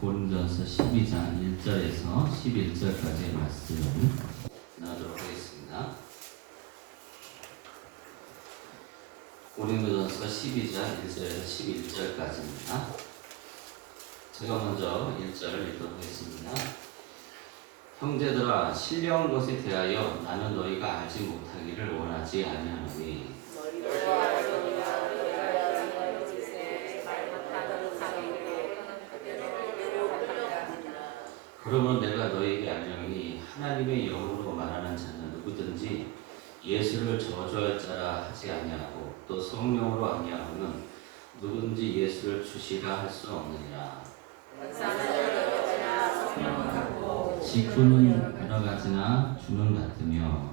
고린도전서 12장 1절에서 11절까지의 말씀을 나누도록 하겠습니다. 고린도전서 12장 1절에서 11절까지입니다. 제가 먼저 1절을 읽도록 하겠습니다. 형제들아, 신령한 것에 대하여 나는 너희가 알지 못하기를 원하지 아니하노니 그러므로 내가 너희에게 알려니 하나님의 영으로 말하는 자는 누구든지 예수를 저주할 자라 하지 아니하고 또 성령으로 아니하고는 누구든지 예수를 주시라 할 수 없느니라. 직분은 여러 가지나 주는 같으며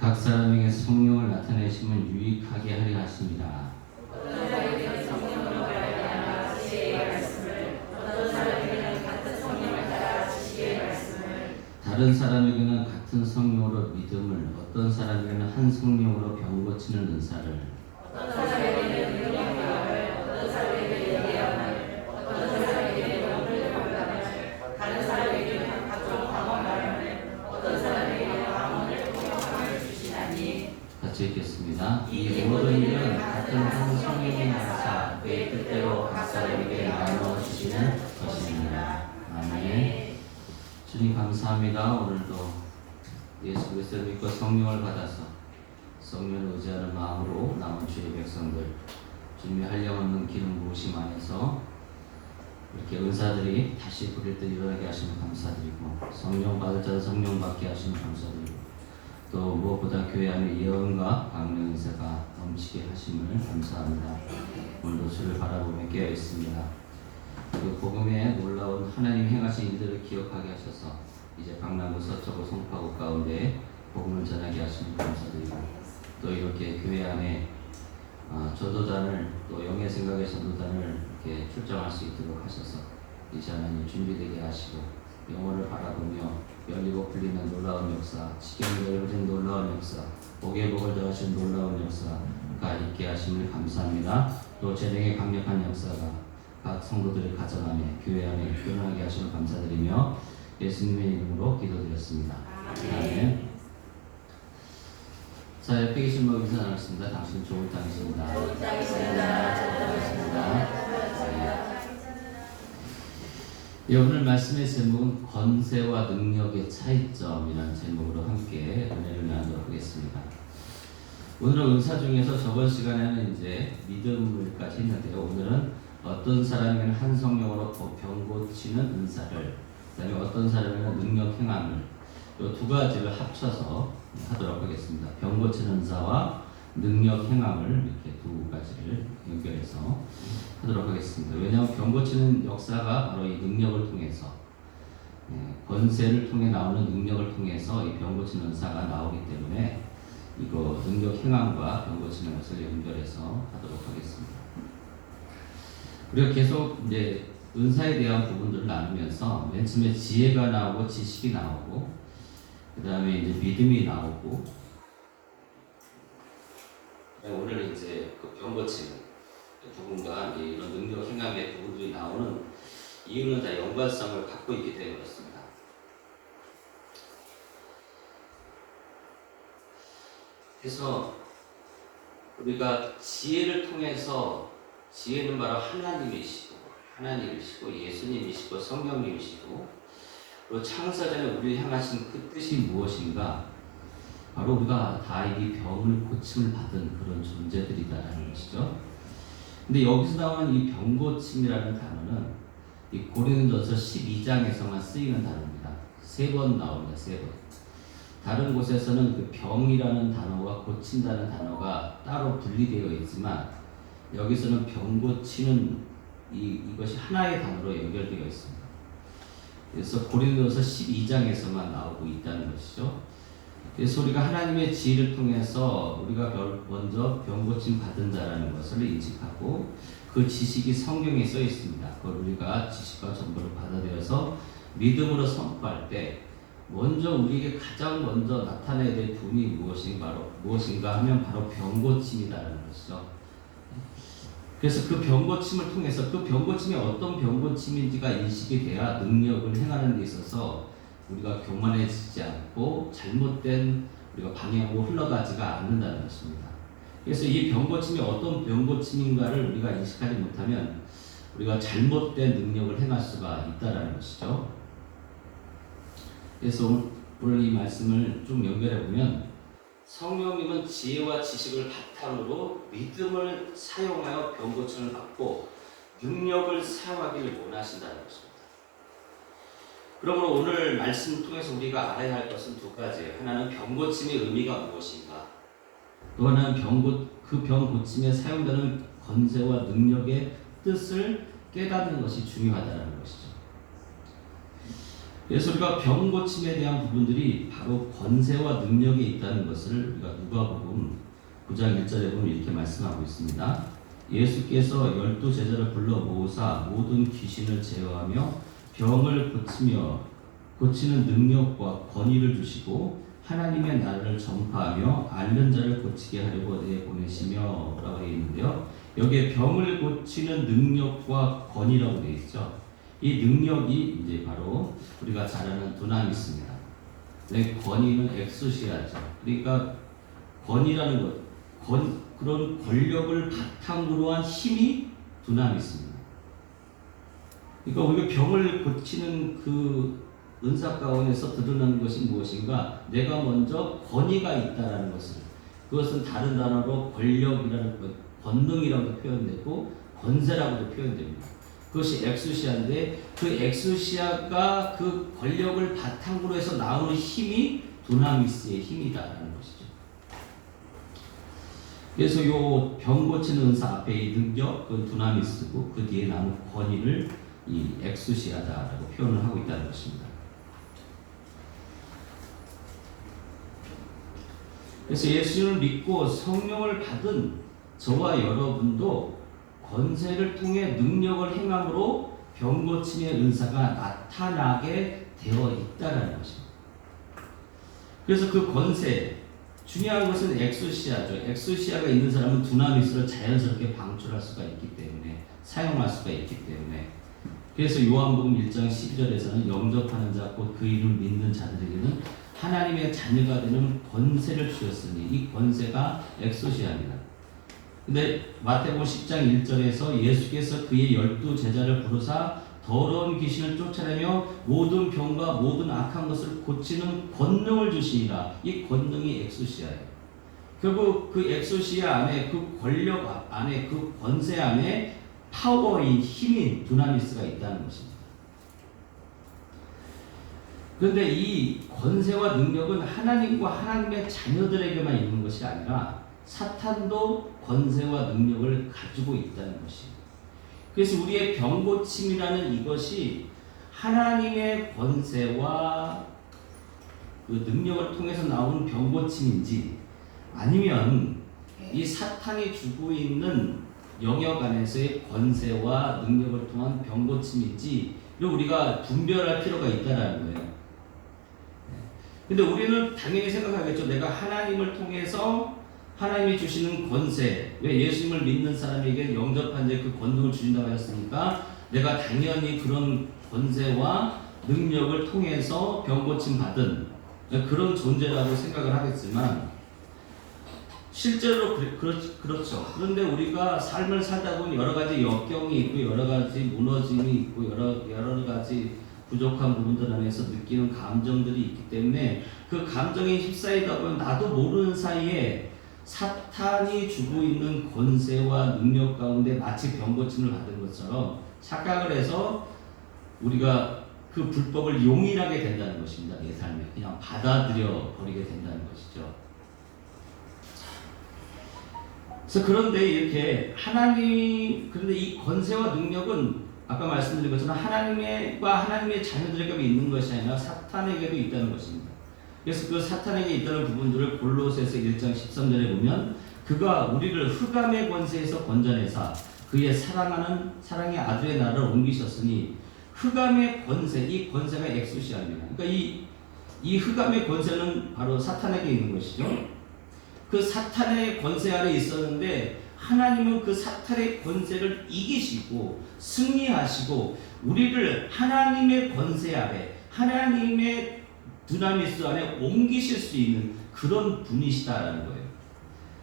각 사람에게 성령을 나타내심은 유익하게 하려 하심이라. 다른 사람에게는 같은 성령으로 믿음을, 어떤 사람에게는 한 성령으로 병 고치는 은사를, 어떤 사람에게는 능력을, 어떤 사람에게는 예언을, 어떤 사람에게는 영을 받음을, 다른 사람에게는 각종 방언을, 어떤 사람에게는 방언을 통역함을 주시나니. 같이 읽겠습니다. 이 모든 일은 같은 한 성령의 나사 그의 뜻대로 각 사람에게 나누어 주시는 것입니다. 아멘. 주님 감사합니다. 오늘도 예수 그리스도를 믿고 성령을 받아서 성령을 의지하는 마음으로 남은 주의 백성들 주님의 한량없는 기름 부으심 안에서 이렇게 은사들이 다시 부릴 때 일어나게 하시면 감사드리고 성령 받을 자는 성령 받게 하시면 감사드리고 또 무엇보다 교회 안에 예언과 강령 인사가 넘치게 하심을 감사합니다. 오늘도 주를 바라보며 깨어 있습니다. 그 복음의 놀라운 하나님 행하신 일들을 기억하게 하셔서 이제 강남구 서초구 송파구 가운데 복음을 전하게 하시는 감사드리고 또 이렇게 교회 안에 전도단을 또 영의 생각의 전도단을 이렇게 출정할 수 있도록 하셔서 이제 하나님 준비되게 하시고 영혼을 바라보며 열리고 풀리는 놀라운 역사, 지경이 열어진 놀라운 역사, 복의 복을 더하신 놀라운 역사가 있게 하심을 감사합니다. 또 재능의 강력한 역사가 각 성도들의 가정 안에 교회 안에 일어나게 하시면 감사드리며 예수님의 이름으로 기도드렸습니다. 아멘. 자, 옆에 계신 분 인사 나눴습니다. 당신 좋은 땅이십니다. 좋은 땅이십니다. 예, 오늘 말씀의 제목은 권세와 능력의 차이점이라는 제목으로 함께 은혜를 나누도록 하겠습니다. 오늘은 은사 중에서 저번 시간에는 이제 믿음을까지 했는데요. 오늘은 어떤 사람에게는 한 성령으로 병 고치는 은사를, 그다음에 어떤 사람에게는 능력 행함을, 이 두 가지를 합쳐서 하도록 하겠습니다. 병 고치는 은사와 능력 행함을 이렇게 두 가지를 연결해서 하도록 하겠습니다. 왜냐하면 병 고치는 역사가 바로 이 능력을 통해서, 권세를 통해 나오는 능력을 통해서 이 병 고치는 은사가 나오기 때문에 이거 능력 행함과 병 고치는 것을 연결해서 하도록 하겠습니다. 우리가 계속 이제 은사에 대한 부분들을 나누면서 맨 처음에 지혜가 나오고 지식이 나오고 그 다음에 이제 믿음이 나오고 오늘 이제 그 병 고치는 부분과 이런 능력 행함의 부분들이 나오는 이유는 다 연관성을 갖고 있기 때문에 그렇습니다. 그래서 우리가 지혜를 통해서 지혜는 바로 하나님이시고 예수님이시고 성령님이시고 그리고 창세전에 우리를 향하신 그 뜻이 무엇인가? 바로 우리가 다 이 병을 고침을 받은 그런 존재들이다라는 것이죠. 근데 여기서 나오는 이 병 고침이라는 단어는 이 고린도전서 12장에서만 쓰이는 단어입니다. 3번 나옵니다. 3번. 다른 곳에서는 그 병이라는 단어와 고친다는 단어가 따로 분리되어 있지만 여기서는 병 고치는 이것이 하나의 단어로 연결되어 있습니다. 그래서 고린도전서 12장에서만 나오고 있다는 것이죠. 그래서 우리가 하나님의 지혜를 통해서 우리가 먼저 병 고침 받은 자라는 것을 인식하고 그 지식이 성경에 써 있습니다. 그걸 우리가 지식과 정보를 받아들여서 믿음으로 선포할 때 먼저 우리에게 가장 먼저 나타내야 될 분이 무엇인가 하면 바로 병고침이라는 것이죠. 그래서 그 병고침을 통해서 그 병고침이 어떤 병고침인지가 인식이 돼야 능력을 행하는 데 있어서 우리가 교만해지지 않고 잘못된 우리가 방향으로 흘러가지가 않는다는 것입니다. 그래서 이 병고침이 어떤 병고침인가를 우리가 인식하지 못하면 우리가 잘못된 능력을 행할 수가 있다는 것이죠. 그래서 오늘 이 말씀을 좀 연결해 보면 성령님은 지혜와 지식을 바탕으로 믿음을 사용하여 병고침을 받고 능력을 사용하기를 원하신다는 것입니다. 그러므로 오늘 말씀 통해서 우리가 알아야 할 것은 두 가지예요. 하나는 병고침의 의미가 무엇인가, 또 하나는 그 병고침에 사용되는 권세와 능력의 뜻을 깨닫는 것이 중요하다는 것이죠. 그래서 우리가 병고침에 대한 부분들이 바로 권세와 능력에 있다는 것을 우리가 누가복음 9장 1절에 보면 이렇게 말씀하고 있습니다. 예수께서 12제자를 불러 모으사 모든 귀신을 제어하며 병을 고치는 능력과 권위를 주시고 하나님의 나라를 전파하며 앓는 자를 고치게 하려고 내보내시며 라고 되어 있는데요. 여기에 병을 고치는 능력과 권위라고 되어 있죠. 이 능력이 이제 바로 우리가 잘 아는 두나미스입니다. 권위는 엑소시아죠. 그러니까 권위라는 것, 그런 권력을 바탕으로 한 힘이 두나미스입니다. 그러니까 우리가 병을 고치는 그 은사 가운데서 드러나는 것이 무엇인가? 내가 먼저 권위가 있다라는 것을, 그것은 다른 단어로 권력이라는 것, 권능이라고도 표현되고 권세라고도 표현됩니다. 그것이 엑수시아인데 그 엑수시아가 그 권력을 바탕으로 해서 나오는 힘이 두나미스의 힘이다라는 것이죠. 그래서 요 병 고치는 은사 앞에 이 능력, 그 두나미스고 그 뒤에 나오는 권위를 이 엑수시아다라고 표현을 하고 있다는 것입니다. 그래서 예수님을 믿고 성령을 받은 저와 여러분도 권세를 통해 능력을 행함으로 병고침의 은사가 나타나게 되어 있다는 것입니다. 그래서 그 권세, 중요한 것은 엑소시아죠. 엑소시아가 있는 사람은 두나미스를 자연스럽게 방출할 수가 있기 때문에, 사용할 수가 있기 때문에. 그래서 요한복음 1장 12절에서는 영접하는 자 곧 그 이름을 믿는 자들에게는 하나님의 자녀가 되는 권세를 주셨으니 이 권세가 엑소시아입니다. 근데 마태복음 10장 1절에서 예수께서 그의 12제자를 부르사 더러운 귀신을 쫓아내며 모든 병과 모든 악한 것을 고치는 권능을 주시니라. 이 권능이 엑소시아예요. 결국 그 엑소시아 안에, 그 권력 안에, 그 권세 안에 파워인, 힘인 두나미스가 있다는 것입니다. 그런데 이 권세와 능력은 하나님과 하나님의 자녀들에게만 있는 것이 아니라 사탄도 권세와 능력을 가지고 있다는 것입니다. 그래서 우리의 병고침이라는 이것이 하나님의 권세와 그 능력을 통해서 나오는 병고침인지 아니면 이 사탄이 주고 있는 영역 안에서의 권세와 능력을 통한 병고침인지 우리가 분별할 필요가 있다는 거예요. 근데 우리는 당연히 생각하겠죠. 내가 하나님을 통해서 하나님이 주시는 권세, 왜 예수님을 믿는 사람에게 영접한 자 그 권능을 주신다고 하셨으니까 내가 당연히 그런 권세와 능력을 통해서 병고침 받은 그런 존재라고 생각을 하겠지만 실제로 그렇죠. 그런데 우리가 삶을 살다 보면 여러 가지 역경이 있고 여러 가지 무너짐이 있고 여러 가지 부족한 부분들 안에서 느끼는 감정들이 있기 때문에 그 감정에 휩싸이다 보면 나도 모르는 사이에 사탄이 주고 있는 권세와 능력 가운데 마치 병고침을 받은 것처럼 착각을 해서 우리가 그 불법을 용인하게 된다는 것입니다. 내 삶에 그냥 받아들여 버리게 된다는 것이죠. 그래서 그런데 이렇게 그런데 이 권세와 능력은 아까 말씀드린 것처럼 하나님의 자녀들에게 있는 것이 아니라 사탄에게도 있다는 것입니다. 그래서 그 사탄에게 있다는 부분들을 골로새서 1장 13절에 보면 그가 우리를 흑암의 권세에서 건져내사 그의 사랑의 아들의 나라를 옮기셨으니 흑암의 권세, 이 권세가 엑소시아입니다. 그러니까 이 이 흑암의 권세는 바로 사탄에게 있는 것이죠. 그 사탄의 권세 아래 있었는데 하나님은 그 사탄의 권세를 이기시고 승리하시고 우리를 하나님의 권세 아래, 하나님의 두나미스 안에 옮기실 수 있는 그런 분이시다라는 거예요.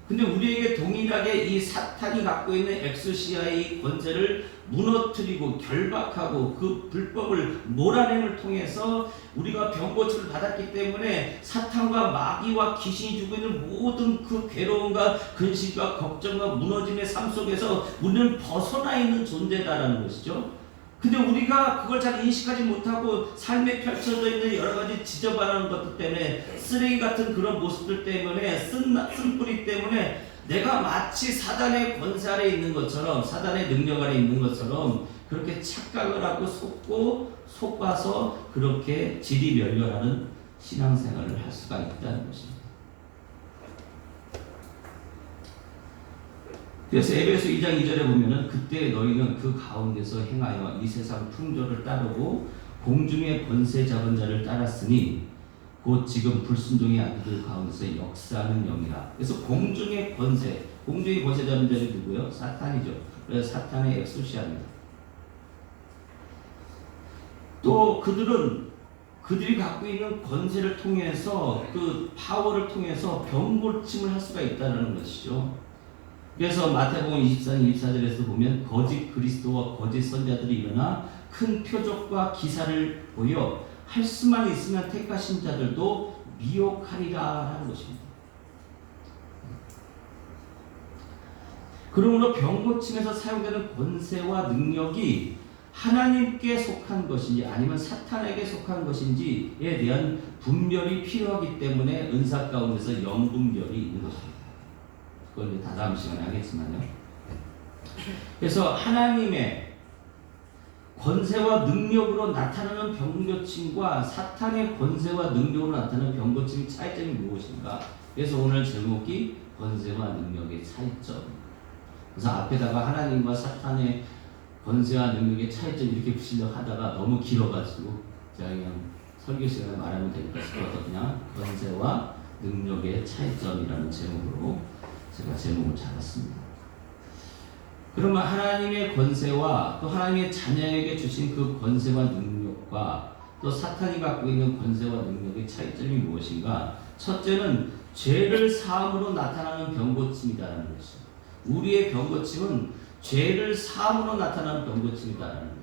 근데 우리에게 동일하게 이 사탄이 갖고 있는 엑소시아의 권세를 무너뜨리고 결박하고 그 불법을 몰아냄을 통해서 우리가 병고침을 받았기 때문에 사탄과 마귀와 귀신이 주고 있는 모든 그 괴로움과 근심과 걱정과 무너짐의 삶 속에서 우리는 벗어나 있는 존재다라는 것이죠. 근데 우리가 그걸 잘 인식하지 못하고 삶에 펼쳐져 있는 여러 가지 지저분한 것들 때문에 쓰레기 같은 그런 모습들 때문에 쓴뿌리 때문에 내가 마치 사단의 권세 아래 있는 것처럼 사단의 능력 아래 있는 것처럼 그렇게 착각을 하고 속아서 그렇게 지리멸렬하는 신앙생활을 할 수가 있다는 것입니다. 그래서 에베소 2장 2절에 보면은 그때 너희는 그 가운데서 행하여 이 세상 풍조를 따르고 공중의 권세 잡은 자를 따랐으니 곧 지금 불순종의 아들들 가운데서 역사하는 영이라. 그래서 공중의 권세 잡은 자는 누구요? 사탄이죠. 그래서 사탄의 엑소시아입니다. 또 그들이 갖고 있는 권세를 통해서 그 파워를 통해서 병고침을 할 수가 있다는 것이죠. 그래서 마태복음 24장 24절에서 보면 거짓 그리스도와 거짓 선자들이 일어나 큰 표적과 기사를 보여 할 수만 있으면 택하신 자들도 미혹하리라 하는 것입니다. 그러므로 병고침에서 사용되는 권세와 능력이 하나님께 속한 것인지 아니면 사탄에게 속한 것인지에 대한 분별이 필요하기 때문에 은사 가운데서 영분별이 있는 것입니다. 그걸 다음 시간에 하겠지만요. 그래서 하나님의 권세와 능력으로 나타나는 병고침과 사탄의 권세와 능력으로 나타나는 병고침의 차이점이 무엇인가? 그래서 오늘 제목이 권세와 능력의 차이점. 그래서 앞에다가 하나님과 사탄의 권세와 능력의 차이점 이렇게 붙이려고 하다가 너무 길어가지고 제가 그냥 설교 시간에 말하면 되니까 싶어서 그냥 권세와 능력의 차이점이라는 제목으로 제가 제목을 잡았습니다. 그러면 하나님의 권세와 또 하나님의 자녀에게 주신 그 권세와 능력과 또 사탄이 갖고 있는 권세와 능력의 차이점이 무엇인가? 첫째는 죄를 사함으로 나타나는 병고침이다라는 것이죠. 우리의 병고침은 죄를 사함으로 나타나는 병고침이다라는 거예요.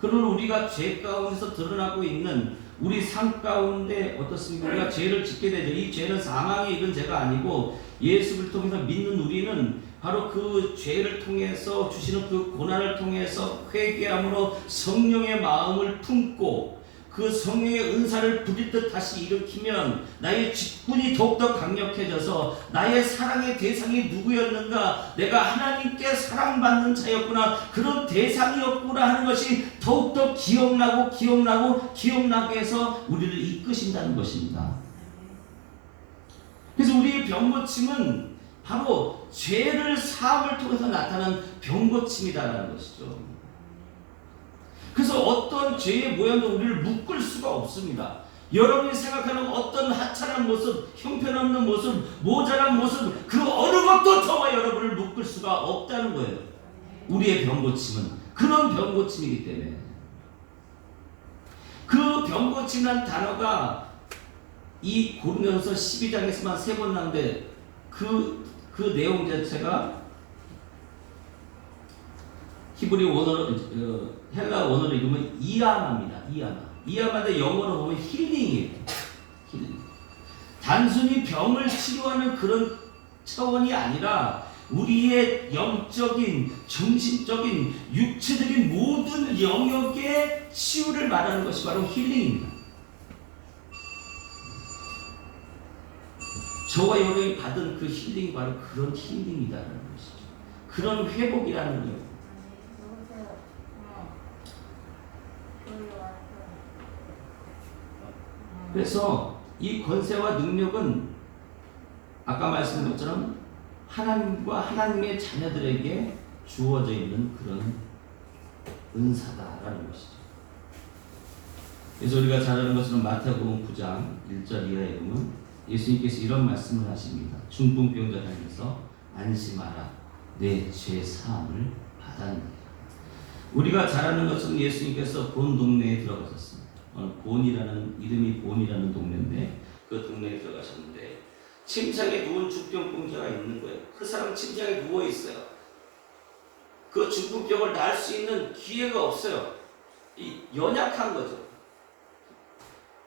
그러면 우리가 죄 가운데서 드러나고 있는 우리 삶 가운데 어떻습니까? 우리가 죄를 짓게 되죠. 이 죄는 사망에 이른 죄가 아니고 예수를 통해서 믿는 우리는 바로 그 죄를 통해서 주시는 그 고난을 통해서 회개함으로 성령의 마음을 품고 그 성령의 은사를 부딪듯 다시 일으키면 나의 직분이 더욱더 강력해져서 나의 사랑의 대상이 누구였는가, 내가 하나님께 사랑받는 자였구나, 그런 대상이었구나 하는 것이 더욱더 기억나게 해서 우리를 이끄신다는 것입니다. 그래서 우리의 병고침은 바로 죄를 사함을 통해서 나타난 병고침이다라는 것이죠. 그래서 어떤 죄의 모양도 우리를 묶을 수가 없습니다. 여러분이 생각하는 어떤 하찮은 모습, 형편없는 모습, 모자란 모습, 그 어느 것도 저와 여러분을 묶을 수가 없다는 거예요. 우리의 병고침은 그런 병고침이기 때문에. 그 병고침이라는 단어가 이 고린도전서 12장에서만 3번 나오는데 그 내용 자체가 히브리 원어로 헬라 원어로 읽으면 이아마입니다. 이아마인데 영어로 보면 힐링이에요. 힐링. 단순히 병을 치료하는 그런 차원이 아니라 우리의 영적인, 정신적인, 육체적인 모든 영역의 치유를 말하는 것이 바로 힐링입니다. 저와 여러분이 받은 그 힐링이 바로 그런 힐링이라는 것이죠. 그런 회복이라는 거예요. 그래서 이 권세와 능력은 아까 말씀드린 것처럼 하나님과 하나님의 자녀들에게 주어져 있는 그런 은사다라는 것이죠. 그래서 우리가 잘 아는 것처럼 마태복음 9장 1절 이하에 보면 예수님께서 이런 말씀을 하십니다. 중풍병자를 향해서 안심하라, 내 죄 사함을 받았느니라. 우리가 잘 아는 것처럼 예수님께서 본 동네에 들어가셨습니다. 본이라는 이름이 본이라는 동네인데 그 동네에 들어가셨는데 침상에 누운 중풍병자가 있는 거예요. 그 사람 침상에 누워 있어요. 그 중풍병을 날 수 있는 기회가 없어요. 연약한 거죠.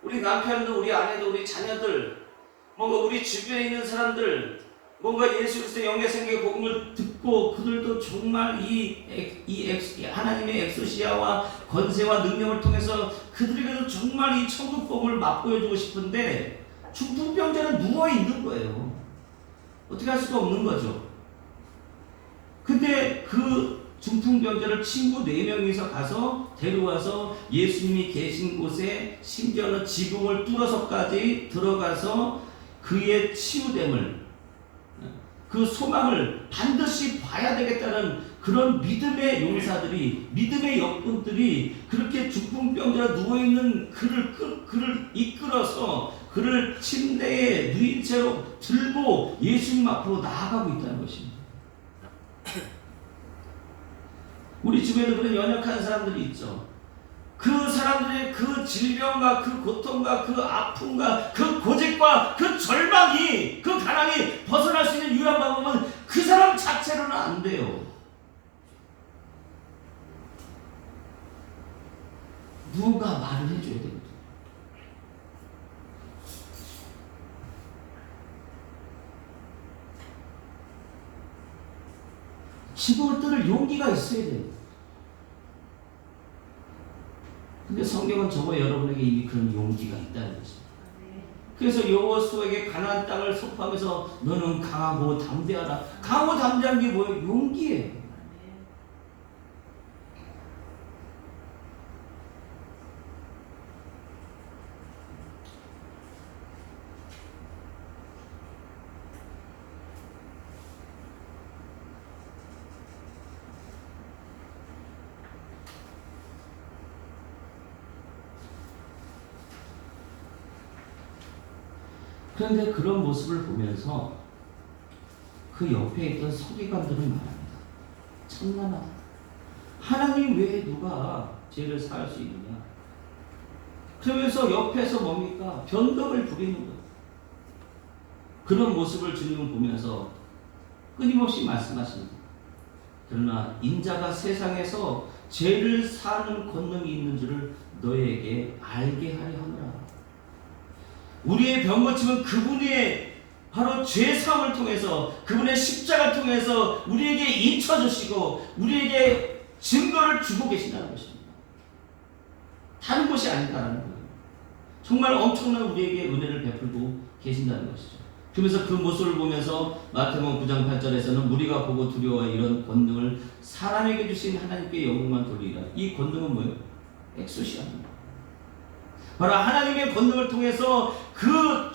우리 남편도 우리 아내도 우리 자녀들 뭔가 우리 주변에 있는 사람들 뭔가 예수 그리스도의 영의 생명의 복음을 듣고 그들도 정말 하나님의 엑소시아와 권세와 능력을 통해서 그들에게도 정말 이 천국 복음을 맛보여주고 싶은데 중풍병자는 누워있는 거예요. 어떻게 할 수가 없는 거죠. 근데 그 중풍병자를 친구 4명이서 가서 데려와서 예수님이 계신 곳에 심지어는 지붕을 뚫어서까지 들어가서 그의 치유됨을 그 소망을 반드시 봐야 되겠다는 그런 믿음의 용사들이 믿음의 역군들이 그렇게 중풍병자가 누워있는 그를 이끌어서 그를 침대에 누인 채로 들고 예수님 앞으로 나아가고 있다는 것입니다. 우리 주변에 그런 연약한 사람들이 있죠. 그 사람들의 그 질병과 그 고통과 그 아픔과 그 고집과 그 절망이 그 가랑이 벗어날 수 있는 유일한 방법은 그 사람 자체로는 안 돼요. 누가 말을 해줘야 되거든요. 지붕을 뚫을 용기가 있어야 돼요. 근데 성경은 저와 여러분에게 이미 그런 용기가 있다는 것입니다. 그래서 여호수아에게 가나안 땅을 선포하면서 너는 강하고 담대하라. 강하고 담대한 게 뭐예요? 용기예요. 그런데 그런 모습을 보면서 그 옆에 있던 서기관들은 말합니다. 천만하다. 하나님 외에 누가 죄를 사할 수 있느냐. 그러면서 옆에서 뭡니까? 변덕을 부리는 거예요. 그런 모습을 주님은 보면서 끊임없이 말씀하십니다. 그러나 인자가 세상에서 죄를 사는 권능이 있는 줄을 너에게 알게 하려 하노라. 우리의 병고침은 그분의 바로 죄사함을 통해서 그분의 십자가를 통해서 우리에게 인쳐주시고 우리에게 증거를 주고 계신다는 것입니다. 다른 것이 아니다라는 거예요. 정말 엄청난 우리에게 은혜를 베풀고 계신다는 것이죠. 그러면서 그 모습을 보면서 마태복음 9장 8절에서는 우리가 보고 두려워 이런 권능을 사람에게 주신 하나님께 영광만 돌리라. 이 권능은 뭐예요? 엑소시아입니다. 바로 하나님의 권능을 통해서 그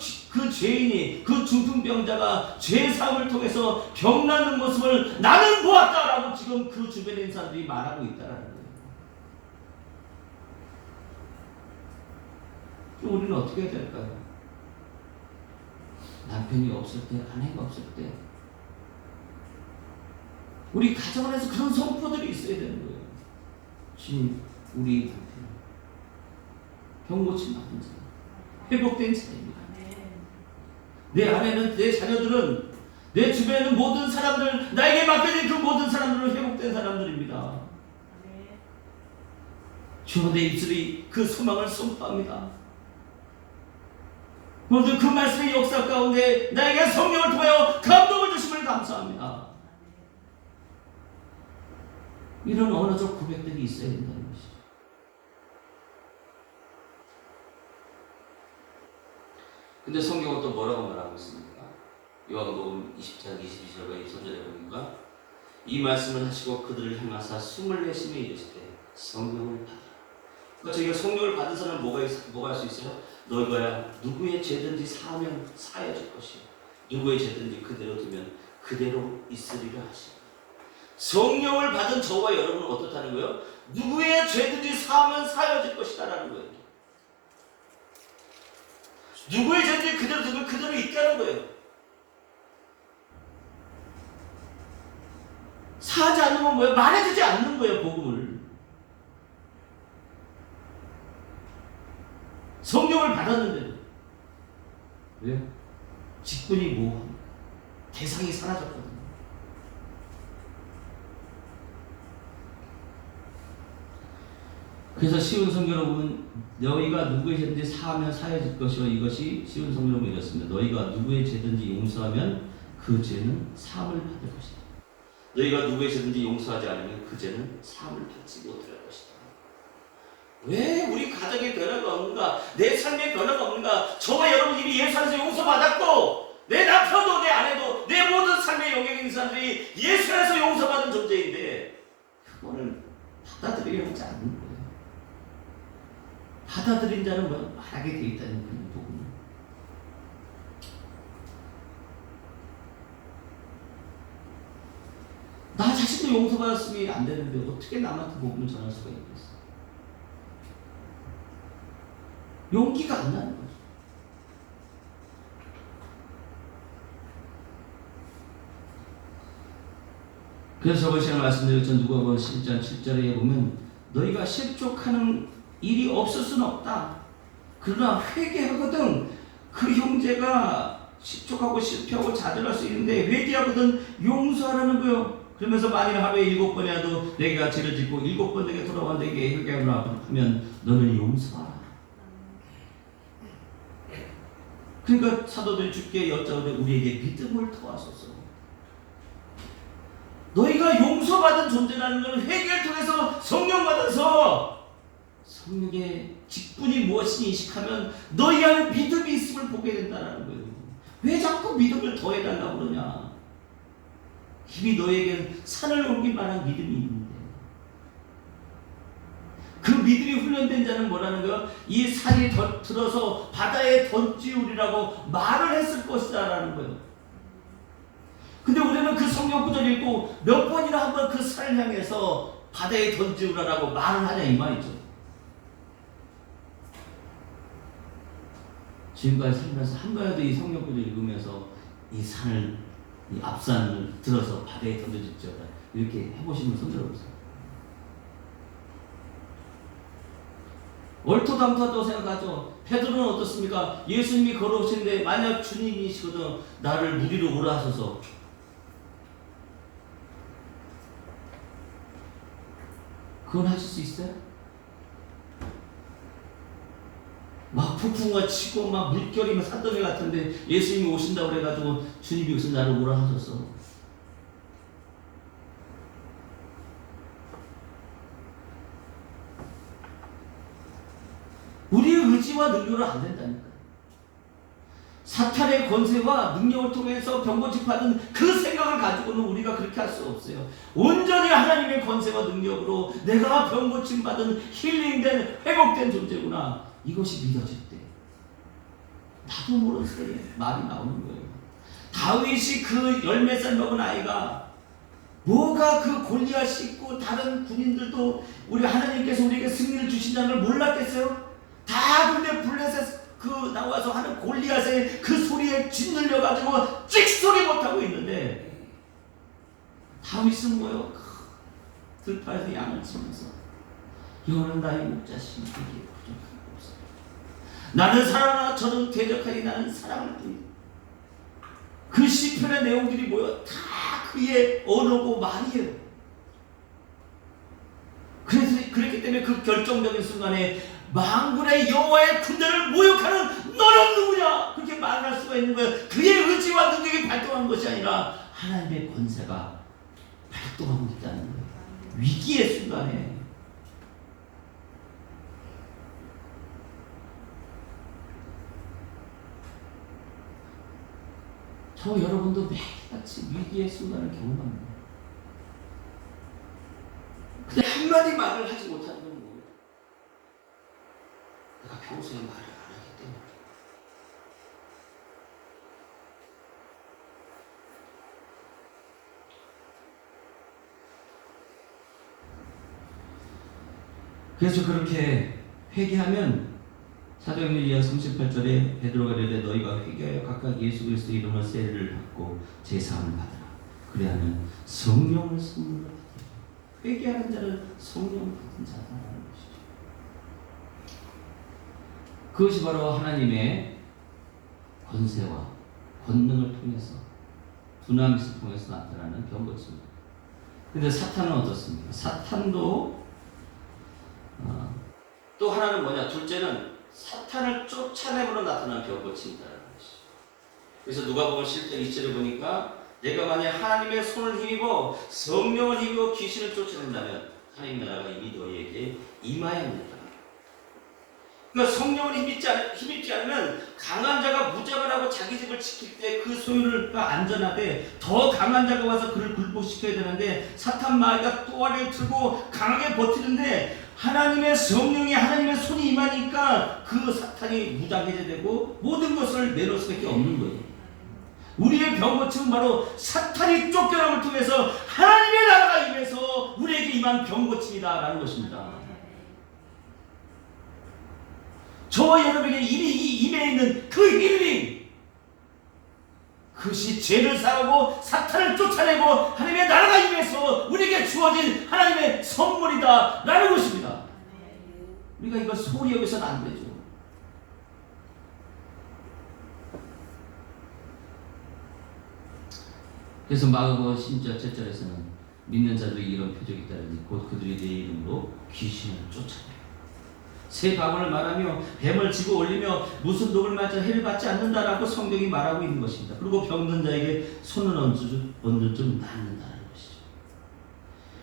죄인이 그 중풍병자가 죄사함을 통해서 병나는 모습을 나는 보았다라고 지금 그 주변에 있는 사람들이 말하고 있다라는 거예요. 그럼 우리는 어떻게 해야 될까요? 남편이 없을 때, 아내가 없을 때 우리 가정 안에서 그런 선포들이 있어야 되는 거예요. 지금 우리 남편 병 고침 받은 사람, 회복된 사람입니다. 내 아내는, 내 자녀들은, 내 주변에 있는 모든 사람들, 나에게 맡겨진 그 모든 사람들은 회복된 사람들입니다. 주여 내 입술이 그 소망을 선포합니다. 모두 그 말씀의 역사 가운데 나에게 성령을 통하여 감동을 주심을 감사합니다. 이런 언어적 고백들이 있어야 된다는 것이죠. 근데 성경은 또 뭐라고 말하고 있습니까? 요한복음 20장 22절과 23절에 보니까 이 말씀을 하시고 그들을 향하사 숨을 내쉬며 이르시되 성령을 받으라. 그러니까 저희가 성령을 받은 사람은 뭐가 할 수 있어요? 너희가 누구의 죄든지 사하면 사여질 것이요 누구의 죄든지 그대로 두면 그대로 있으리라 하시고 성령을 받은 저와 여러분은 어떻다는 거예요? 누구의 죄든지 사하면 사여질 것이다라는 거예요. 누구의 죄인지 그대로 두고 그대로 있다는 거예요. 사하지 않으면 뭐예요? 말해주지 않는 거예요, 복음을. 성령을 받았는데도. 왜? 직분이 뭐 대상이 사라졌거든요. 그래서 쉬운 성경으로 보면 너희가 누구의 죄든지 사하면 사해질 것이요 이것이 쉬운 성경으로 이렇습니다. 너희가 누구의 죄든지 용서하면 그 죄는 사함을 받을 것이다. 너희가 누구의 죄든지 용서하지 않으면 그 죄는 사함을 받지 못할 것이다. 왜 우리 가정에 변화가 없는가? 내 삶에 변화가 없는가? 저와 여러분들이 예수 안에서 용서받았고 내 남편도 내 아내도 내 모든 삶의 영역에 있는 사람들이 예수 안에서 용서받은 존재인데 그거를 받아들이려 하지 않는 거예요. 받아들인 자는 뭐 말하게 돼 있다는 그런 복음. 나 자신도 용서받았으면 안 되는데 어떻게 남한테 복음을 전할 수가 있겠어? 용기가 안 나는 거죠. 그래서 저번 시간에 말씀드렸던 누가복음 10장 7절에 보면 너희가 실족하는 일이 없을 수는 없다. 그러나 회개하거든 그 형제가 실족하고 실패하고 자들할 수 있는데 회개하거든 용서하라는 거요. 그러면서 만일 하루에 7번이라도 내가 죄를 짓고 7번 내게 돌아와 내게 회개하라 하면 너는 용서하라. 그러니까 사도들이 주께 여짜오되 우리에게 믿음을 더하소서. 너희가 용서받은 존재라는 것은 회개를 통해서 성령 받아서 성령의 직분이 무엇인지 인식하면 너희 안에 믿음이 있음을 보게 된다는 거예요. 왜 자꾸 믿음을 더해달라고 그러냐? 이미 너에게는 산을 옮길 만한 믿음이 있는데 그 믿음이 훈련된 자는 뭐라는 거야? 이 산이 들어서 바다에 던지우리라고 말을 했을 것이다 라는 거예요. 근데 우리는 그 성경 구절을 읽고 몇 번이나 한번 그 산을 향해서 바다에 던지우라라고 말을 하냐 이 말이죠. 지금까지 살면서 한 번이라도 이 성경 구절 읽으면서 이 산을, 이 앞산을 들어서 바다에 던져질지어다 이렇게 해보시는 분 손 들어보세요. 얼토당토하다고 생각하죠. 베드로는 어떻습니까? 예수님이 걸어오시는데 만약 주님이시거든 나를 무리로 오라 하소서. 그건 하실 수 있어요? 막 폭풍과 치고 막 물결이 막 산더미 같은데 예수님이 오신다고 그래가지고 주님이 여기서 나를 오라 하소서. 우리의 의지와 능력으로 안 된다니까. 사탄의 권세와 능력을 통해서 병고집하는 그 생각을 가지고는 우리가 그렇게 할 수 없어요. 온전히 하나님의 권세와 능력으로 내가 병고침 받은 힐링된 회복된 존재구나. 이것이 믿어질 때 나도 모르는 새에 말이 나오는 거예요. 다윗이 그 10몇 먹은 아이가 뭐가 그 골리앗이 있고 다른 군인들도 우리 하나님께서 우리에게 승리를 주신다는 걸 몰랐겠어요? 다 근데 블레셋 그 나와서 하는 골리앗의 그 소리에 짓눌려 가지고 찍소리 못하고 있는데 다윗은 뭐요? 들판에서 양을 치면서 여호와는 나의 목자시니 그게 부족한 것 없어. 나는 사랑하나 저는 대적하니 나는 사랑을 뿐이다. 그 시편의 내용들이 뭐요? 다 그의 언어고 말이에요. 그래서 그렇기 때문에 그 결정적인 순간에 만군의 여호와의 군대를 모욕하는 너는 누구냐? 그렇게 말할 수가 있는 거예요. 그의 의지와 능력이 발동한 것이 아니라 하나님의 권세가 발동하고 있다는 거예요. 위기의 순간에. 저 여러분도 매일같이 위기의 순간을 경험합니다. 근데 한마디 말을 하지 못하는 건 뭐예요? 내가 평소에 말을 안 하기 때문에. 그래서 그렇게 회개하면 사도행전 2장 38절에 베드로가 이르되 너희가 회개하여 각각 예수 그리스도의 이름으로 세례를 받고 제사함을 받으라. 그래야면 성령을 선물로 받으라. 회개하는 자는 성령을 받은 자다라는 것이죠. 그것이 바로 하나님의 권세와 권능을 통해서 두나미스를 통해서 나타나는 병고침입니다. 그런데 사탄은 어떻습니까? 사탄도 또 하나는 뭐냐? 둘째는 사탄을 쫓아내므로 나타나는 병고침이다라는 것이죠. 그래서 누가복음 10장 2절에 보니까 내가 만약 하나님의 손을 힘입어 성령을 힘입어 귀신을 쫓아낸다면 하나님 나라가 이미 너희에게 임하였느니라. 그러니까 성령을 힘입지 않으면 강한 자가 무장을 하고 자기 집을 지킬 때 그 소유가 안전하되 더 강한 자가 와서 그를 굴복시켜야 되는데 사탄 마귀가 또아리를 틀고 강하게 버티는데 하나님의 성령이 하나님의 손이 임하니까 그 사탄이 무장해제되고 모든 것을 내놓을 수밖에 없는 거예요. 우리의 병고침은 바로 사탄이 쫓겨남을 통해서 하나님의 나라가 임해서 우리에게 임한 병고침이다라는 것입니다. 저와 여러분에게 이미 임해 있는 그 힐링, 그것이 죄를 사하고 사탄을 쫓아내고 하나님의 나라가 임해서 우리에게 주어진 하나님의 선물이다 라는 것입니다. 우리가 이걸 소홀히 여기서는 안 되죠. 그래서 마가복음 10장 7절에서는 믿는 자들이 이런 표적이 있다니 곧 그들이 내 이름으로 귀신을 쫓아내요. 새 방언을 말하며 뱀을 집어 올리며 무슨 독을 맞아 해를 받지 않는다라고 성경이 말하고 있는 것입니다. 그리고 병든 자에게 손을 얹어좀 낫는다는 것이죠.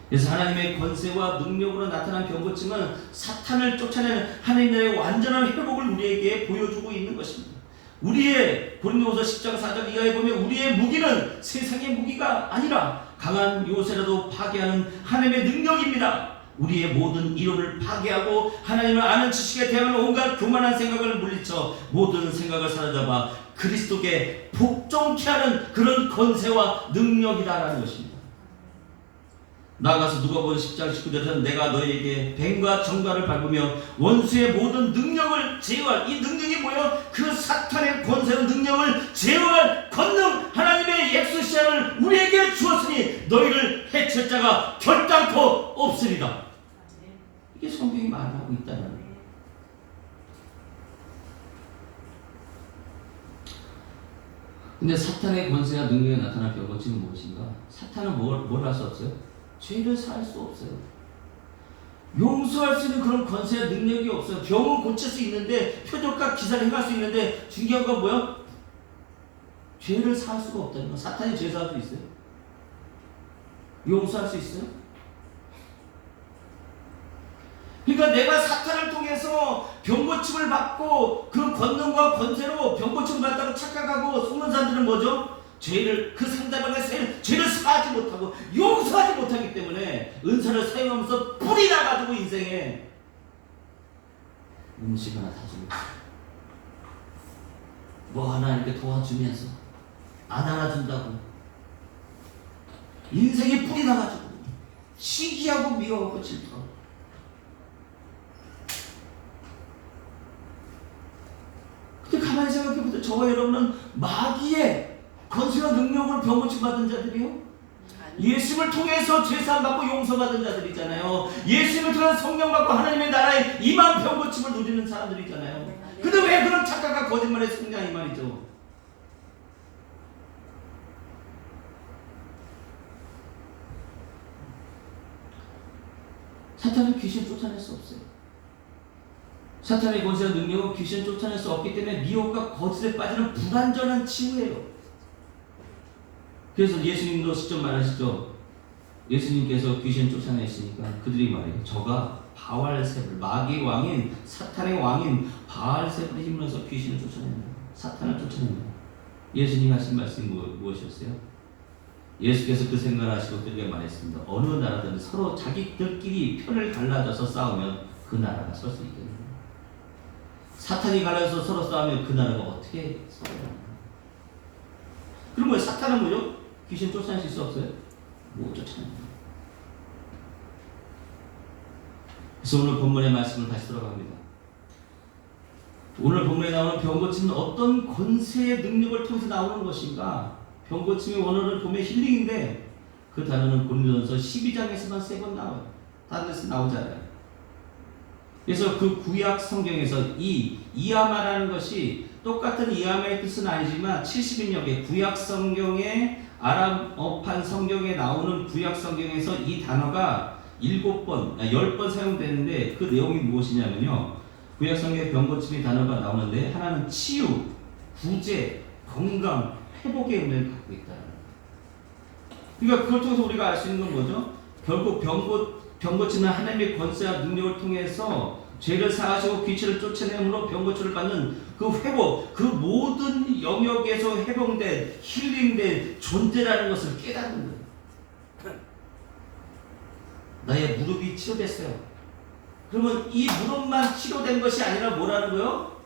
그래서 하나님의 권세와 능력으로 나타난 병고침은 사탄을 쫓아내는 하나님의 완전한 회복을 우리에게 보여주고 있는 것입니다. 우리의 고린도후서 10장 4절 이하에 보면 우리의 무기는 세상의 무기가 아니라 강한 요새라도 파괴하는 하나님의 능력입니다. 우리의 모든 이론을 파괴하고 하나님을 아는 지식에 대한 온갖 교만한 생각을 물리쳐 모든 생각을 사로잡아 그리스도께 복종케 하는 그런 권세와 능력이다라는 것입니다. 나아가서 누가복음 10장 19절에서는 내가 너희에게 뱀과 정갈을 밟으며 원수의 모든 능력을 제어할, 이 능력이 뭐예요? 그 사탄의 권세와 능력을 제어할 권능, 하나님의 엑소시아를 우리에게 주었으니 너희를 해칠 자가 결단코 없으리다. 이게 성경이 말하고 있다는 거예요. 근데 사탄의 권세와 능력이 나타날 병고침은 무엇인가? 사탄은 뭘 할 수 없어요? 죄를 사할 수 없어요. 용서할 수 있는 그런 권세와 능력이 없어요. 병은 고칠 수 있는데 표적과 기사를 행할 수 있는데 중요한 건 뭐예요? 죄를 사할 수가 없다는 거. 사탄이 죄 사할 수 있어요? 용서할 수 있어요? 그러니까 내가 사탄을 통해서 병고침을 받고 그 권능과 권세로 병고침을 받다고 착각하고 속는 사람들은 뭐죠? 죄를 그 상대방의 죄를 사하지 못하고 용서하지 못하기 때문에 은사를 사용하면서 불이 나가지고 인생에 음식 하나 사주고 뭐 하나 이렇게 도와주면서 안 안아준다고 인생에 불이 나가지고 시기하고 미워하고 질투하고. 근데 가만히 생각해보세요. 저와 여러분은 마귀의 권세와 능력을 병고침 받은 자들이요? 예수님을 통해서 죄사함 받고 용서받은 자들이잖아요. 예수님을 통해서 성령 받고 하나님의 나라에 임한 병고침을 누리는 사람들이잖아요. 근데 왜 그런 착각과 거짓말에 속냐 이 말이죠. 사탄은 귀신 쫓아낼 수 없어요. 사탄의 권세와 능력은 귀신 쫓아낼 수 없기 때문에 미혹과 거짓에 빠지는 불완전한 치유예요. 그래서 예수님도 직접 말하시죠. 예수님께서 귀신 쫓아내시니까 그들이 말해요. 저가 바알세불, 마귀의 왕인 사탄의 왕인 바알세불의 힘으로 해서 귀신을 쫓아낸다. 사탄을 쫓아낸다. 예수님 하신 말씀이 무엇이었어요? 예수께서 그 생각을 하시고 그들에게 말했습니다. 어느 나라든 서로 자기들끼리 편을 갈라져서 싸우면 그 나라가 설 수 있겠느냐. 사탄이 갈라져서 서로 싸우면 그 나라가 어떻게 서요? 그럼 뭐예요? 사탄은 뭐죠? 귀신 쫓아낼 수 없어요? 못 쫓아냅니다. 그래서 오늘 본문의 말씀을 다시 들어갑니다. 오늘 본문에 나오는 병 고침은 어떤 권세의 능력을 통해서 나오는 것인가? 병 고침의 원어를 보면 힐링인데 그 단어는 고린도전서 12장에서만 3번 나와요. 다른 데서 나오지 않아요. 그래서 그 구약 성경에서 이 이아마라는 것이 똑같은 이아마의 뜻은 아니지만 70인역의 구약 성경의 아람어판 성경에 나오는 구약 성경에서 이 단어가 7번, 10번 사용되는데 그 내용이 무엇이냐면요. 구약 성경에 병 고침의 단어가 나오는데 하나는 치유, 구제, 건강, 회복의 의미를 갖고 있다는 거예요. 그러니까 그걸 통해서 우리가 알 수 있는 건 뭐죠? 결국 병 고치는 하나님의 권세와 능력을 통해서 죄를 사하시고 귀신을 쫓아내므로 병 고침을 받는 그 회복, 그 모든 영역에서 회복된, 힐링된 존재라는 것을 깨닫는 거예요. 나의 무릎이 치료됐어요. 그러면 이 무릎만 치료된 것이 아니라 뭐라는 거예요?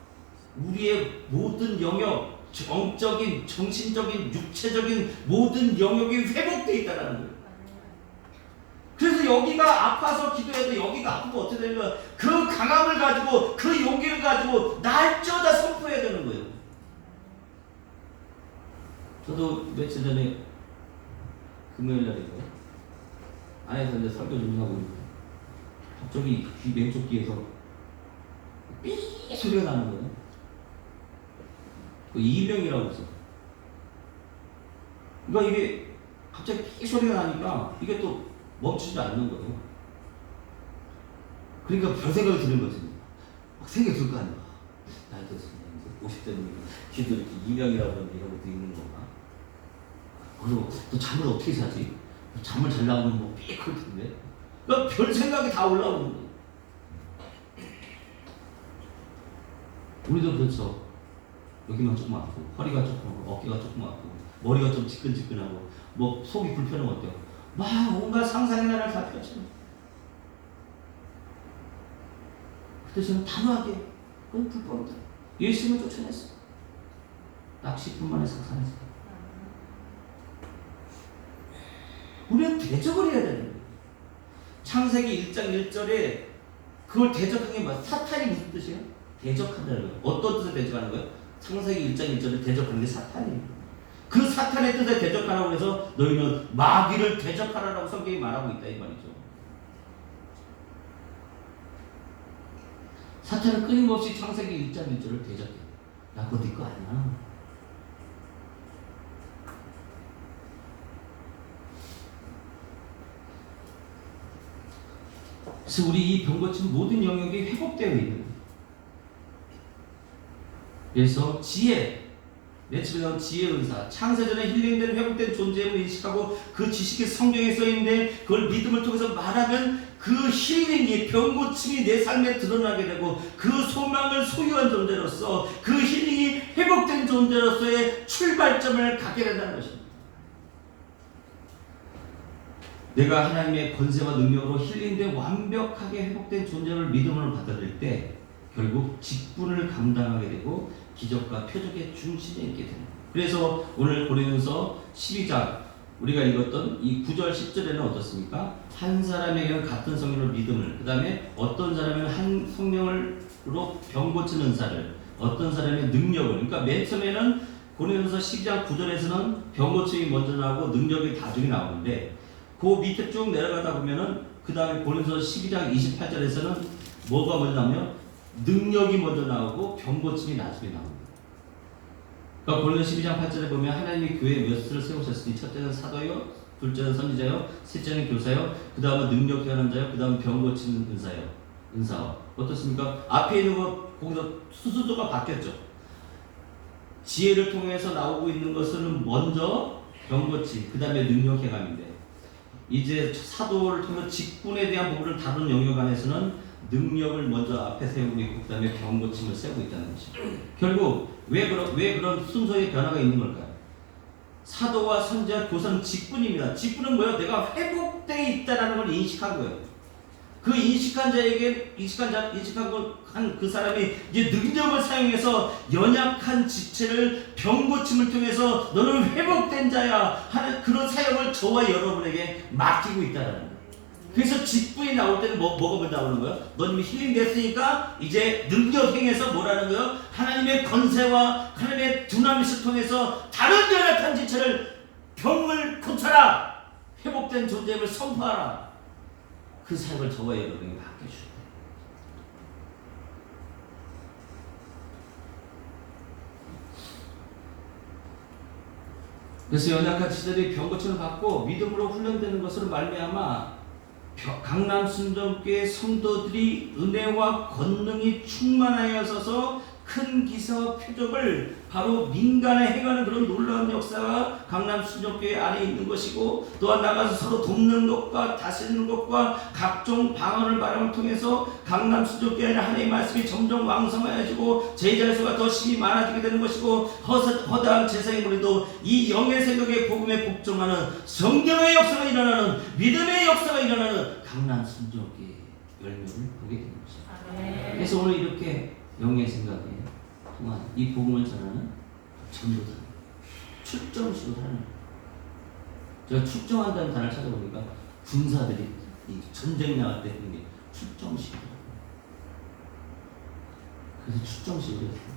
우리의 모든 영역, 정적인, 정신적인, 육체적인 모든 영역이 회복되어 있다는 거예요. 그래서 여기가 아파서 기도해도 여기가 아프고 어떻게 되는 거야? 그 강함을 가지고 그 용기를 가지고 날짜다 선포해야 되는 거예요. 저도 며칠 전에 금요일 날이고 안에서 이제 설교 준비하고 있는데 갑자기 귀 왼쪽 귀에서 삐 소리가 나는 거예요. 그 이병이라고 했어. 그러니까 이게 갑자기 삐 소리가 나니까 이게 또 멈추지 않는 거예요. 그러니까 별 생각이 드는 거지. 막 생각이 들 거 아니야. 나이 들었으면 이제 50대는 귀도 이렇게 이병이라고 하는데 이런 것도 있는 건가? 그리고 또 잠을 어떻게 자지? 잠을 자려면 뭐 삐걱 할 텐데. 그러니까 별 생각이 다 올라오는 거예요. 우리도 그렇죠. 여기만 조금 아프고, 허리가 조금 아프고, 어깨가 조금 아프고, 머리가 좀 지끈지끈하고, 뭐 속이 불편하면 어때요? 막 온갖 상상의 나라를 다 펼쳐요. 그때 저는 단호하게 그건 불법이다. 예수님을 쫓아냈어. 낚시뿐만 해서 살았어. 우리는 대적을 해야 되는 거예요. 창세기 1장 1절에 그걸 대적한 게 뭐야? 사탄이 무슨 뜻이에요? 대적한다는 거예요. 어떤 뜻을 대적하는 거예요? 창세기 1장 1절에 대적하는 게 사탄이에요. 그 사탄의 뜻에 대적하라고 해서 너희는 마귀를 대적하라고 성경이 말하고 있다 이 말이죠. 사탄은 끊임없이 창세기 1장 1절을 대적해. 야, 그거 네 거 아니야. 그래서 우리 이 병 고침 모든 영역이 회복되어 있는 거예요. 그래서 지혜, 맨 처음에 나온 지혜 은사, 창세전에 힐링된 회복된 존재임을 인식하고 그 지식이 성경에 써있는데 그걸 믿음을 통해서 말하면 그 힐링이 병 고침이 내 삶에 드러나게 되고 그 소망을 소유한 존재로서 그 힐링이 회복된 존재로서의 출발점을 갖게 된다는 것입니다. 내가 하나님의 권세와 능력으로 힐링된 완벽하게 회복된 존재를 믿음으로 받아들일 때 결국 직분을 감당하게 되고 기적과 표적의 중심에 있게 됩니다. 그래서 오늘 고린도서 12장 우리가 읽었던 이 9절 10절에는 어떻습니까? 한 사람에게는 같은 성령으로 믿음을, 그 다음에 어떤 사람에게는 한 성령으로 병 고치는 은사를, 어떤 사람의 능력을, 그러니까 맨 처음에는 고린도서 12장 9절에서는 병 고침이 먼저 나오고 능력이 나중에 나오는데 그 밑에 쭉 내려가다 보면은 그 다음에 고린도서 12장 28절에서는 뭐가 먼저 나오면 능력이 먼저 나오고 병 고침이 나중에 나옵니다. 그러니까 고린도서 12장 8절에 보면 하나님이 교회에 몇을 세우셨으니 첫째는 사도요, 둘째는 선지자요, 셋째는 교사요, 그 다음은 능력 행하는 자요, 그 다음은 병 고치는 은사요. 어떻습니까? 앞에 있는 것 거기서 수수도가 바뀌었죠. 지혜를 통해서 나오고 있는 것은 먼저 병 고침, 그 다음에 능력 행함인데 이제 사도를 통해서 직분에 대한 부분을 다루는 영역 안에서는 능력을 먼저 앞에 세우고 있고 그 다음에 병 고침을 세우고 있다는 것이죠. 결국 왜 그런 순서의 변화가 있는 걸까요? 사도와 선지자, 교사는 직분입니다. 직분은 뭐예요? 내가 회복되어 있다는 걸 인식한 거예요. 그 인식한 자에게 인식한 그 사람이 이제 능력을 사용해서 연약한 지체를 병 고침을 통해서 너는 회복된 자야 하는 그런 사역을 저와 여러분에게 맡기고 있다는 거예요. 그래서 직분이 나올 때는 뭐가 나오는 거예요? 넌 이미 힐링 됐으니까 이제 능력 행해서 뭐라는 거예요? 하나님의 권세와 하나님의 두나미스 통해서 다른 연약한 지체를 병을 고쳐라, 회복된 존재임을 선포하라. 그 사역을 저와 여러분이 맡겨주세요. 그래서 연약한 지체들이 병 고침을 받고 믿음으로 훈련되는 것으로 말미암아 강남 순정교회 성도들이 은혜와 권능이 충만하여서서 큰 기사와 표적을 바로 민간에 행하는 그런 놀라운 역사가 강남 순정교회 안에 있는 것이고, 또한 나가서 서로 돕는 것과 다스리는 것과 각종 방언을 바람을 통해서 강남 순정교회 안에 하나님의 말씀이 점점 왕성해지고 제자의 수가 더 심히 많아지게 되는 것이고, 허다한 제사의 무리도 이 영의 생각의 복음에 복종하는 성령의 역사가 일어나는, 믿음의 역사가 일어나는 강남 순정교회 열매를 보게 되는 것입니다. 그래서 오늘 이렇게 영의 생각에 동안 이 복음을 전하는 전도단, 출정식을 하는, 제가 출정한다는 단어를 찾아보니까 군사들이 이 전쟁 나갈 때 하는 게 출정식이라고. 그래서 출정식을 했어요.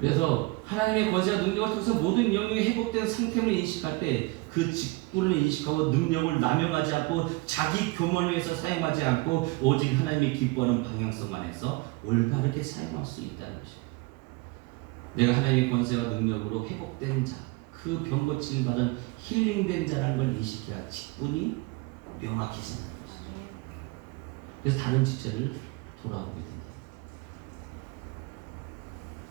그래서 하나님의 권세와 능력을 통해서 모든 영역이 회복된 상태를 인식할 때 그 직분을 인식하고 능력을 남용하지 않고 자기 교만을 위해서 사용하지 않고 오직 하나님이 기뻐하는 방향성 안에서 올바르게 사용할 수 있다는 것입니다. 내가 하나님의 권세와 능력으로 회복된 자, 그 병 고침을 받은 힐링된 자라는 걸 인식해야 직분이 명확해지는 것입니다. 그래서 다른 지체를 돌아오게 됩니다.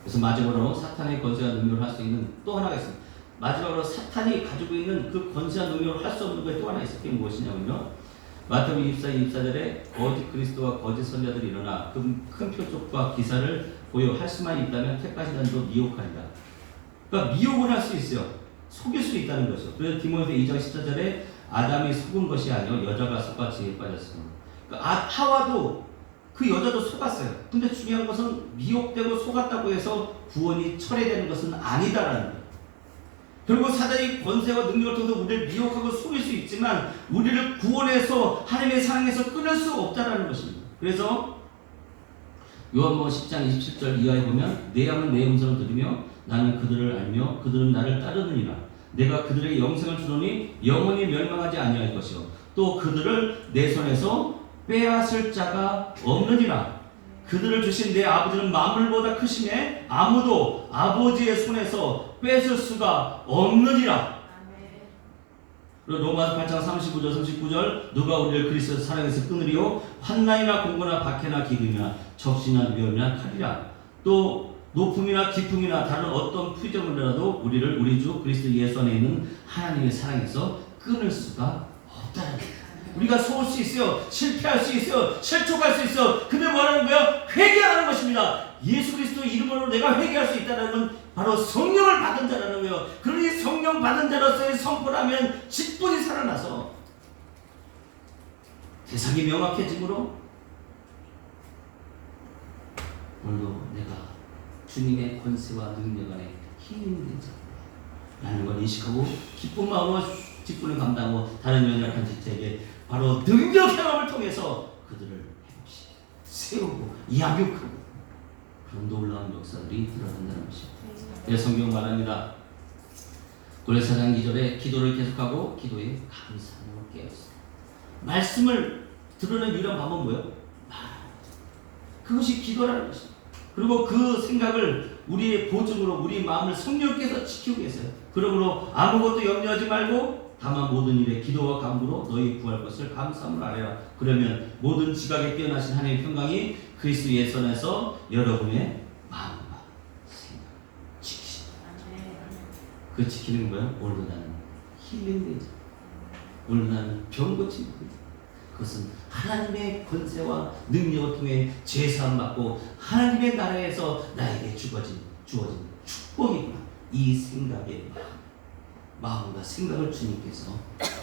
그래서 마지막으로 사탄의 권세와 능력을 할 수 있는 또 하나가 있습니다. 마지막으로 사탄이 가지고 있는 그 권세와 능력을 할 수 없는 것이 또 하나 있어요. 그게 무엇이냐면요, 마태복음 24절에 거짓 그리스도와 거짓 선자들이 일어나 큰 표적과 기사를 보여 할 수만 있다면 택하신 자도 미혹하리라. 그러니까 미혹을 할 수 있어요. 속일 수 있다는 거죠. 그래서 디모데 2장 14절에 아담이 속은 것이 아니요 여자가 속아 지혜에 빠졌습니다. 그러니까 하와도 그 여자도 속았어요. 근데 중요한 것은 미혹되고 속았다고 해서 구원이 철회되는 것은 아니다라는 거예요. 그리고 사단이 권세와 능력을 통해서 우리를 미혹하고 속일 수 있지만 우리를 구원해서 하나님의 사랑에서 끊을 수 없다라는 것입니다. 그래서 요한복음 10장 27절 이하에 보면 내 양은 내 음성을 들으며 나는 그들을 알며 그들은 나를 따르느니라. 내가 그들에게 영생을 주노니 영원히 멸망하지 아니할 것이요 또 그들을 내 손에서 빼앗을 자가 없느니라. 그들을 주신 내 아버지는 만물보다 크심에 아무도 아버지의 손에서 뺏을 수가 없느니라. 그리고 로마서 8장 35절 39절 누가 우리를 그리스도 사랑에서 끊으리요 환난이나 공고나 박해나 기근이나 적신이나 위험이나 칼이라. 또 높음이나 깊음이나 다른 어떤 표적이라도 우리를 우리 주 그리스도 예수 안에 있는 하나님의 사랑에서 끊을 수가 없다는 거예요. 우리가 속을 수 있어요. 실패할 수 있어요. 실족할 수 있어요. 근데 뭐라는 거야? 회개하는 것입니다. 예수 그리스도 이름으로 내가 회개할 수 있다는 건 바로 성령을 받은 자라는 거예요. 그러니 성령 받은 자로서의 선포를 하면 직분이 살아나서 대상이 명확해지므로 오늘도 내가 주님의 권세와 능력 안에 힐링된 자라는 걸 인식하고 기쁜 마음으로 직분을 감당하고 다른 연약한 지체에게 바로 능력 행함을 통해서 그들을 회복시키고 세우고 양육하고 그런 놀라운 역사들이 일어난다는 것입니다. 그래서 성경 말합니다. 골로새 4장 2절에 기도를 계속하고 기도에 감사함으로 깨었습니다. 말씀을 드러낸 유일한 방법은 뭐예요? 그것이 기도라는 것입니다. 그리고 그 생각을 우리의 보증으로 우리 마음을 성령께서 지키고 계세요. 그러므로 아무것도 염려하지 말고 다만 모든 일에 기도와 간구로 너희 구할 것을 감사함으로 아뢰라. 그러면 모든 지각에 뛰어나신 하나님의 평강이 그리스도 예수 안에서 여러분의 마음과 생각 지키신다. 그 지키는 거예요. 오늘도 나는 힐링되지. 오늘도 나는 병 고침. 그것은 하나님의 권세와 능력을 통해 제사함 받고 하나님의 나라에서 나에게 주어진 축복이구나. 이 생각에 마음과 생각을 주님께서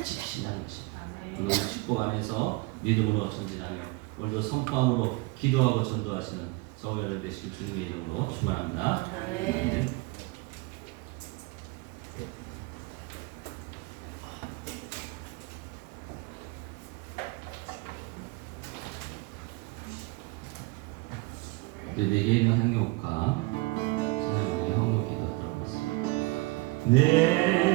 지키신다는 것입니다. 오늘 축복 안에서 믿음으로 전진하며 오늘도 선포함으로 기도하고 전도하시는 성회를 되실 주님의 이름으로 축원합니다. 내게 있는 향유과 찬양의 헌금 기도 들어봤습니다. 내